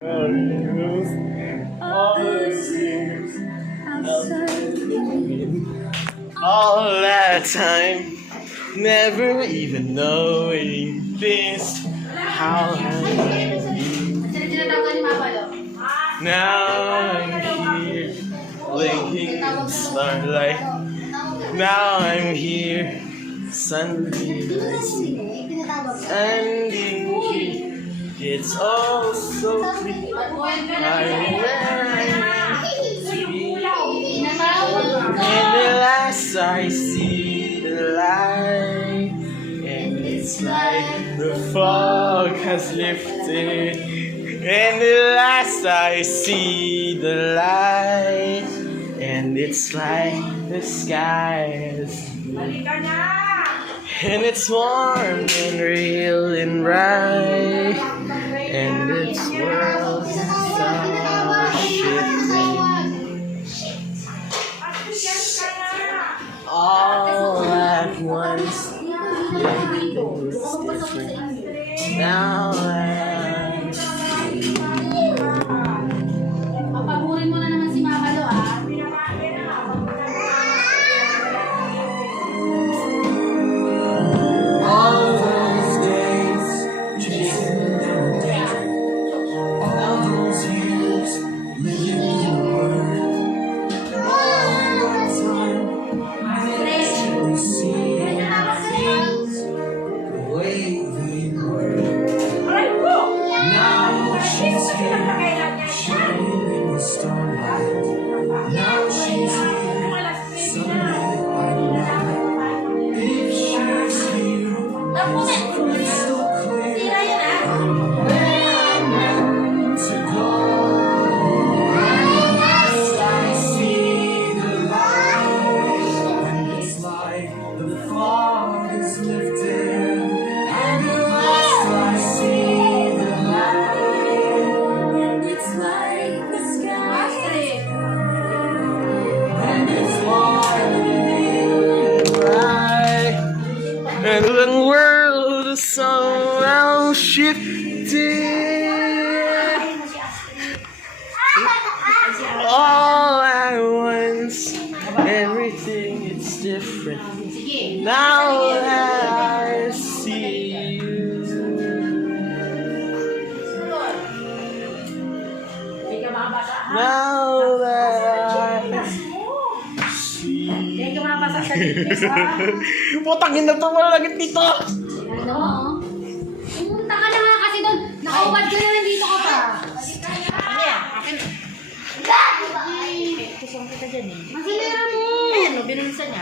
All those years, all that time, never even knowing this. How I now I'm here, blinking in starlight. Now I'm here, suddenly I see, standing here. It's all so clear. I remember to be. And the last I see the light, and it's like the fog has lifted. And the last I see the light, and it's like the sky has lifted. And it's warm and real and bright, and this world is all shifting all at once. Everything is different now. I see. Papagurin mo na naman si Mama Lo, ah. All those days, chasing down danger. All those years, living in the world. All that time, I actually see things the way they were. Now she's here, shining in the starlight. Now she's here, someday I know. If she's here, it's crystal clear. I'm where I'm meant to go. And as I see the light, and it's like the fog is lifted. And as I see the light, and it's like the sky, and it's warm and bright. And the world is somehow shifted all at once. Everything is different now that I see you. Now that I see Hindi ka mabasa sa litis, ha? Putang ina to, wala lagit dito. Ano, oh? Pumunta ka na nga kasi doon. Nakaubad ka na, nandito ka pa. Ano yan? Akin. Ay, kusong kita dyan eh. Masilera mo! Ayan, binunsan niya.